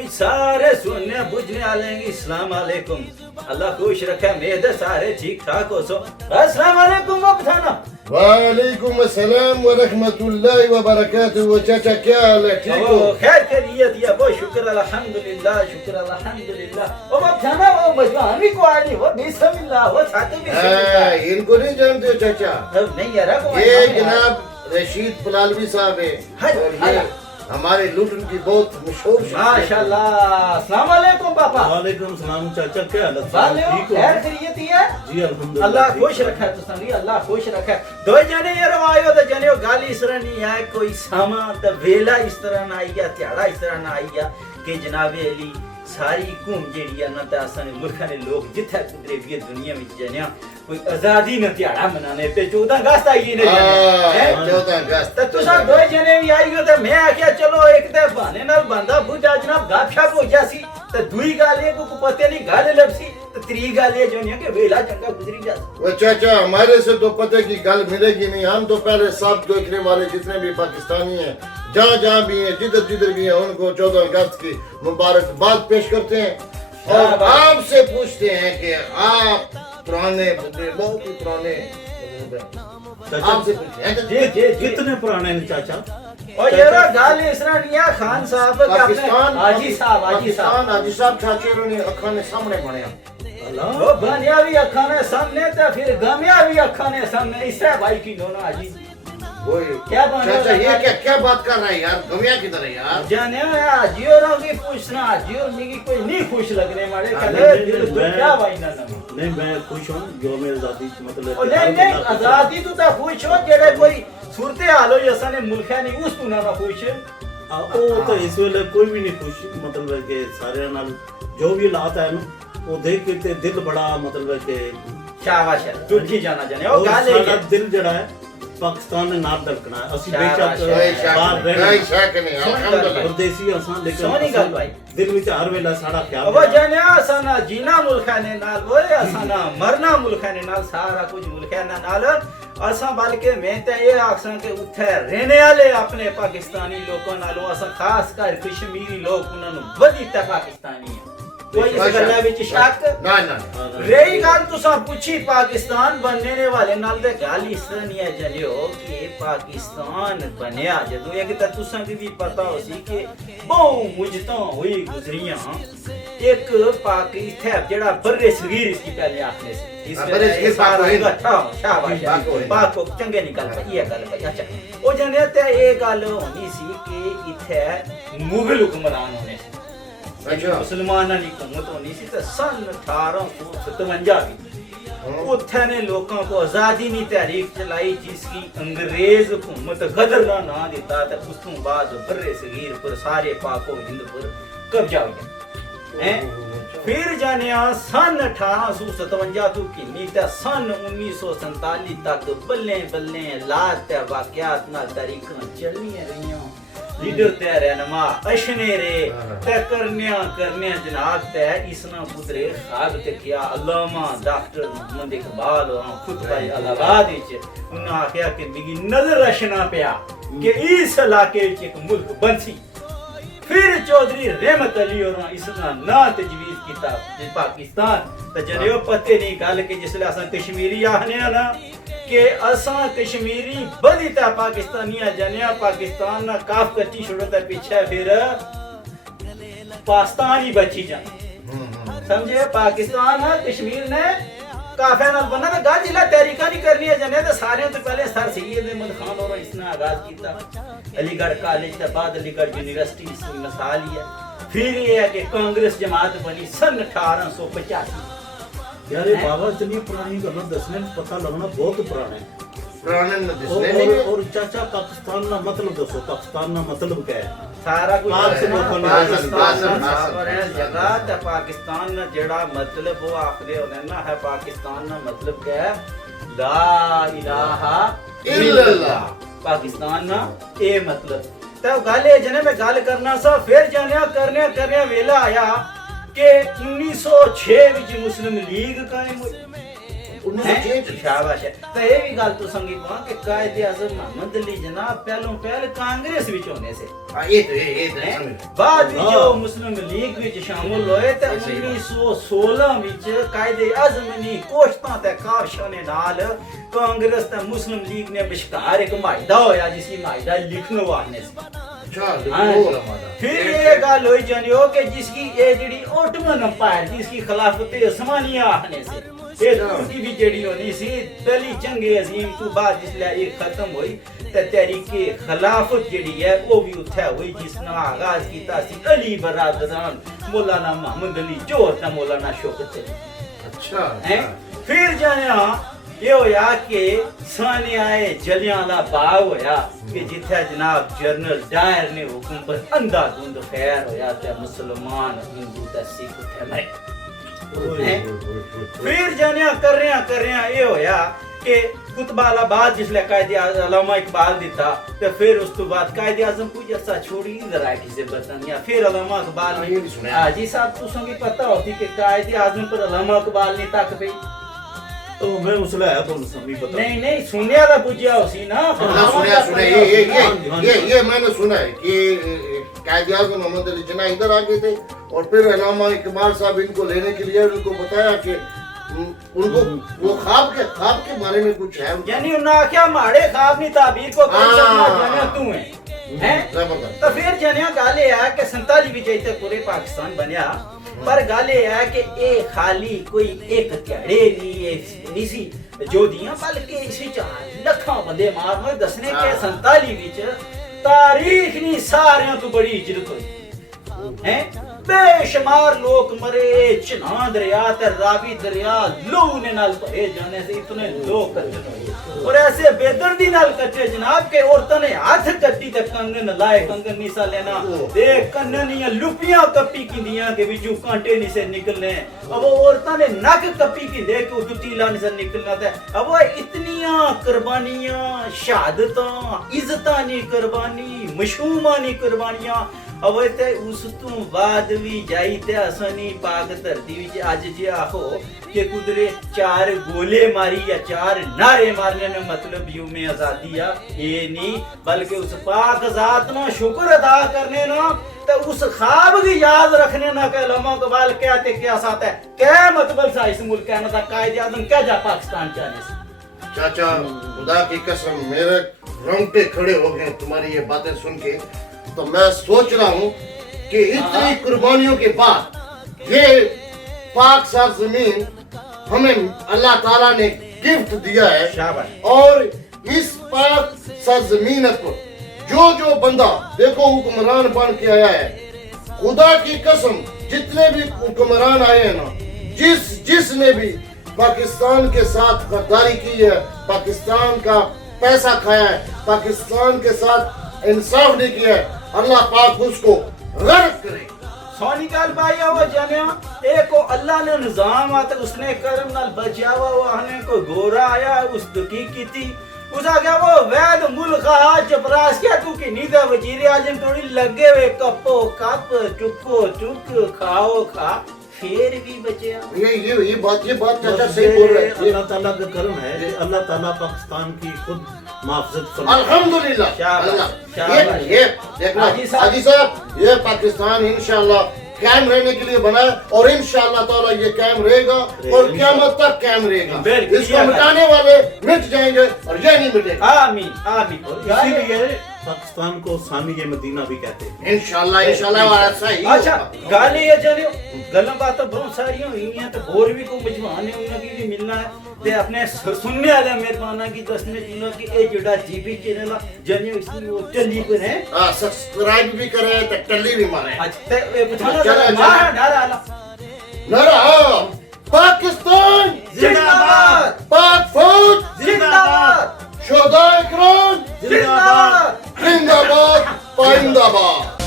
विच सारे सुनने बुझने वाले इस्लाम वालेकुम। अल्लाह खुश रखे, मेद सारे ठीक ठाक हो सो। अस्सलाम वालेकुम वक्ताना। वालेकुम अस्सलाम व रहमतुल्लाहि व बरकातुहू। चाचा क्या हाल है, ठीक हो? खैर खैरियत या वो शुक्र अल्हम्दुलिल्लाह, शुक्र अल्हम्दुलिल्लाह। ओ वक्ताना वो मजवानी को आनी वो बिस्मिल्लाह वो साथे बिस्मिल्लाह। इनको नहीं जानते हो चाचा? नहीं यार को ये जनाब रशीद पलालवी साहब है और ये हमारे लुटन की बहुत मशहूर माशाल्लाह। अस्सलाम वालेकुम पापा। वालेकुम सलाम चाचा, क्या हालत है? वाले ठीक हो? खैर खैरियत है जी अल्हम्दुलिल्लाह। अल्लाह खुश रखे तुसां, अल्लाह खुश रखे। दो जने यार आयो तो जने गाली इस तरह नहीं आए, कोई सामा ते वेला इस तरह ना आई या त्याड़ा इस तरह ना आई या कि जनाबे अली सारी कौम जेड़ी ना ते असन मुल्क ने लोग जिथे कुदरे भी दुनिया में जने कोई आजादी न त्याड़ा मनाने पे 14 अगस्त आई ने जने 14 अगस्त तो तुसा दो जने भी आई हो ते मैं आख्या चलो एक ते बहाने नाल बंदा बुझा जनाब गपशप हो जासी ते दुई गाली को पते नहीं गाले लबसी तो त्री गाली जो नहीं के वेला चंगा गुजरी जा। वो चाचा हमारे से तो पते की गल मिलेगी नहीं, हम तो पहले सब देखने वाले जितने भी पाकिस्तानी हैं जहाँ जहाँ भी हैं जिधर जिधर भी हैं उनको 14 अगस्त की मुबारकबाद पेश करते हैं और आपसे पूछते हैं कि आप पुराने बुजुर्ग बहुत ही पुराने आपसे पूछते हैं जी जी जी कितने पुराने हैं चाचा? और ये गाल इसरानिया खान साहब के अपने हाजी साहब हाजी साहब चाचे ने अखा ने सामने बनया अल्लाह वो बनिया भी अखा ने सामने तो फिर गमिया भी अखा ने सामने इससे भाई की दोनों हाजी वही क्या बना चाचा ये क्या बात कर रहा है यार, गमिया की तरह यार जाने हाजियों की पूछना हाजियों की कोई नहीं खुश लगने वाले कले दिल दुखा भाई ना नहीं मैं खुश हूँ जो मेरी आजादी मतलब नहीं आजादी तो खुश हो जेड़े कोई सूरत हाल हो जैसा ने मुल्क है नहीं उस तू ना खुश वो तो इस वेले कोई भी नहीं खुश, मतलब कि सारे नाल जो भी हालात है ना वो देख के ते दिल बड़ा मतलब कि शाबाश है दुखी जाना जाने वो गाल सारा दिल जड़ा है पाकिस्तान ने नाल धड़कना है। असि बेशक बाहर रहने परदेसी असां सोनी गल भाई दिल विच हर वेला साड़ा ख्याल वो जाने असां जीना मुल्क ने नाल वो असां मरना मुल्क ने नाल सारा कुछ मुल्क ने नाल असां बल्कि मैं ते ये आखसां के उथे रहने वाले अपने पाकिस्तानी लोगों नालों असां खास कर कश्मीरी लोग उन्हां नु वधी ते पाकिस्तानी है कोई इस गल्ला विच शक ना ना रही गल तुसा पूछी पाकिस्तान बनने वाले नाल दे गल इस तरह नहीं है जलियो कि पाकिस्तान बनया जदों एक ते तुसा की भी पता हो सी कि बहु मुजता हुई गुजरियां एक पाकिस्तान जेड़ा बर्रे सगीर इसकी पहले आखने से इस बर्रे सगीर शाबाश पाक चंगे निकल पई ये गल भाई। अच्छा ओ जने ते ये गल होनी सी कि इथे मुगल हुक्मरान होने मुसलमाना की हुकूमत होनी सी ते सन 1857 उथे ने लोगों को आजादी नी तहरीक चलाई जिसकी अंग्रेज हुकूमत गदर का नाम दिता ते उस तो बाद बर्रे सगीर पर सारे पाको हिंद पर कब्जा हो गया फिर जाने सन 1857 तू किन्नी ते सन 1947 तक बल्ले बल्ले लात ते वाकयात ना तरीका चलनी रहियां लीडर ते रहनुमा अशने रे ते करने जनाब ते इसना पुत्रे खाब ते किया अल्लामा डॉक्टर मोहम्मद इकबाल खुतबा अलाहाबाद विच उन्हें आख्या कि मिगी नजर रशना पिया कि इस इलाके च एक मुल्क बनसी। फिर चौधरी रहमत अली और इसना ना तजवीज किया पाकिस्तान ते जने पते नहीं गल कि जिसले असा कश्मीरी आखने ना कि असा कश्मीरी बदी ता पाकिस्तानिया जनिया पाकिस्तान ना काफ कच्ची छोड़ो ते पीछे फिर पाकिस्तान ही बची जा समझे पाकिस्तान कश्मीर ने काफे नाल बना ते गल जिला तहरीका नहीं करनी है जने ते सारे तो पहले सर सैयद अहमद खान और इसने आगाज किया अलीगढ़ कॉलेज के बाद अलीगढ़ यूनिवर्सिटी इसकी मिसाल ही है। फिर ये है कि कांग्रेस जमात बनी सन 1885 यार ये बाबा इतनी पुरानी गल्लां दसने पता लगना बहुत पुराने न दसने नहीं और चाचा पाकिस्तान ना मतलब दसो पाकिस्तान ना मतलब क्या है? सारा कुछ पाकिस्तान जगह ते पाकिस्तान ना जेड़ा मतलब वो आखदे होने ना है पाकिस्तान ना मतलब क्या है ला इलाहा इल्लल्लाह पाकिस्तान ना ए मतलब तो गल है जने मैं गल करना सा फिर जाने करने वेला आया कि 1906 विच मुस्लिम लीग कायम हुई 1946 शाबाश है तो ये भी गल तो संगी पा कि कायदे आज़म मोहम्मद अली जनाब पहलों पहल कांग्रेस विच होने से ये तो समझ बाद विच जो मुस्लिम लीग विच शामिल होए ते 1916 विच कायदे आज़म नी कोशतां ते काशने नाल कांग्रेस ते मुस्लिम लीग ने विचकार एक माहिदा होया जिसकी माहिदा लिखने वाले से फिर ये गल हुई जानियो कि जिसकी ये जेडी ओटमन अंपायर जिसकी खिलाफत उस्मानिया आने से ये तुर्की भी जेडी होनी सी पहली जंग अजीम तो बाद जिसले ये खत्म हुई ते तहरीके खिलाफत जेडी है वो भी उठा हुई जिसने आगाज कीता सी अली बरादरान मौलाना मोहम्मद अली जोहर ते मौलाना शौकत अली अच्छा हैं फिर जानिया ये होया कि सानियाए जलियांवाला बाग होया कि जिथे जनाब जनरल डायर ने हुक्म पर अंधाधुंध फैर होया ते मुसलमान हिंदू ते सिख थे मरे फिर जानिया कर रहे ये होया कि कुतबालाबाद जिसले कायदे अल्लामा इकबाल दिता ते फिर उस तो बाद कायदे आज़म कुछ अर्सा छोड़ी इधर आए किसी बरतानिया फिर अल्लामा इकबाल ने हाजी साहब तुसों की पता होती कि कायदे आज़म पर अल्लामा इकबाल ने तक पे तो मैं उसले आया तो समी पता नहीं सुनिया था बुझिया उसी ना सुना ये मैंने सुना है कि कायदे आज़म मोहम्मद अली जिन्ना इधर आ गए थे और फिर अल्लामा इकबाल साहब इनको लेने के लिए उनको बताया कि उनको वो ख्वाब के बारे में कुछ है यानी उन्होंने क्या माड़े ख्वाब नहीं ताबीर को कर सकना जानिया तू है तो फिर जानिया गाले है कि 47 विजय तक पूरे पाकिस्तान बनया पर गाले है कि ए खाली कोई एक त्याड़े नहीं सी जो दियां बल्कि इसी लखा बंदे मार दसने के 47 विच तारीख नहीं सारियां तो बड़ी इज्जत हुई हैं बेशुमार लोग मरे चिन्हा दरिया ते रावी दरिया लोग ने नाल भरे जाने से इतने लोग कत्ल हुए और ऐसे बेदर्दी नाल कटे जनाब के औरतां ने हाथ कट्टी ते कंगन लाए कंगन निसा लेना देख कन्नियां लुपियां कपी किंदियां के बिचू कांटे नि से निकलने अब औरतां ने नक कपी की देख उदू तीला नि से निकलना ते अब इतनियां कुर्बानियां शहादतां इज्जतां नी कुर्बानी मशूमा नी कुर्बानियां अब ते उस तो बाद भी जाई ते असनी पाक धरती विच आज जे आखो कि कुदरे 4 गोले मारी या 4 नारे मारने में मतलब यू में आजादी या ये नहीं बल्कि उस पाक ज़ात ना शुक्र अदा करने ना तो उस ख्वाब की याद रखने ना के अल्लामा इकबाल क्या ते क्या साथ है क्या मतलब सा इस मुल्क का ना कायदे आज़म क्या जा पाकिस्तान जाने से चाचा खुदा की कसम मेरे रोंगटे खड़े हो गए तुम्हारी ये बातें सुन के तो मैं सोच रहा हूँ कि इतनी कुर्बानियों के बाद ये पाक साफ जमीन हमें अल्लाह ताला ने गिफ्ट दिया है और इस पाक साफ जमीन पर जो बंदा देखो हुक्मरान बन के आया है खुदा की कसम जितने भी हुक्मरान आए हैं ना जिसने भी पाकिस्तान के साथ गद्दारी की है पाकिस्तान का पैसा खाया है पाकिस्तान के साथ इंसाफ नहीं किया है अल्लाह पाक उसको गर्क करे सोनी काल भाई वो जाने एक को अल्लाह ने निजाम आते उसने कर्म नाल बचावा वो हने को गोरा आया उस दुखी की थी उसा क्या वो वैद मुल्क आज जबरास क्या तू की नींद वजीर आजम थोड़ी लगे हुए कपो कप चुको चुक खाओ खा फिर भी बचे ये बात चाचा सही बोल रहे हैं अल्लाह ताला का करम है कि अल्लाह ताला पाकिस्तान की खुद मुआफ़ज़त फरमाए अल्हम्दुलिल्लाह ये देखना हाजी साहब ये पाकिस्तान इंशाल्लाह कायम रहने के लिए बना है और इंशाल्लाह ताला ये कायम रहेगा और क़यामत तक कायम रहेगा इसको मिटाने वाले मिट जाएंगे और ये नहीं मिटेगा आमीन आमीन इसीलिए पाकिस्तान को सामी मदीना भी कहते हैं इंशाल्लाह ऐसा ही अच्छा गाली ये जानियो गल्लां बातां बहुत सारी हुई हैं तो और भी कोई मेजबान है उन्हें भी मिलना है ते अपने सुनने वाले मेहमाना की दसने चीनों की ए जुड़ा जीबी चैनल जानियो इसमें वो टल्ली पर है सब्सक्राइब भी करे ते टल्ली भी मारे अच्छा ते बताना नारा पाकिस्तान जिंदाबाद पाक फौज जिंदाबाद शोधा इकराम जिंदाबाद जिंदाबाद पाइंदाबाद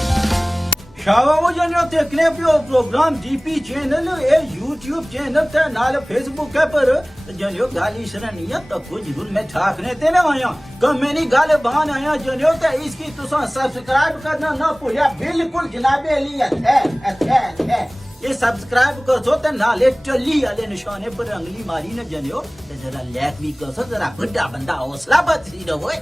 शावा वो जानियो देखने पियो प्रोग्राम जीपी चैनल ए यूट्यूब चैनल ते नाल फेसबुक है पर जानियो गाली सरनिया तो कुछ जरूर मैं ठाकने ते ना आया कमेनी गाले बहान आया जानियो ते इसकी तुसा सब्सक्राइब करना ना भूलिया बिल्कुल जनाबे अली है ਇਹ ਸਬਸਕ੍ਰਾਈਬ ਕਰੋ ਤੇ ਨਾਲੇ ਟੱਲੀ ਵਾਲੇ ਨਿਸ਼ਾਨੇ ਪਰ ਅੰਗਲੀ ਮਾਰੀ ਨਾ ਜਨਿਓ ਤੇ ਜਰਾ ਲਾਈਕ ਵੀ ਕਰੋ ਜਰਾ ਵੱਡਾ ਬੰਦਾ ਹੌਸਲਾ ਬਚੀ ਰਹੋ ਓਏ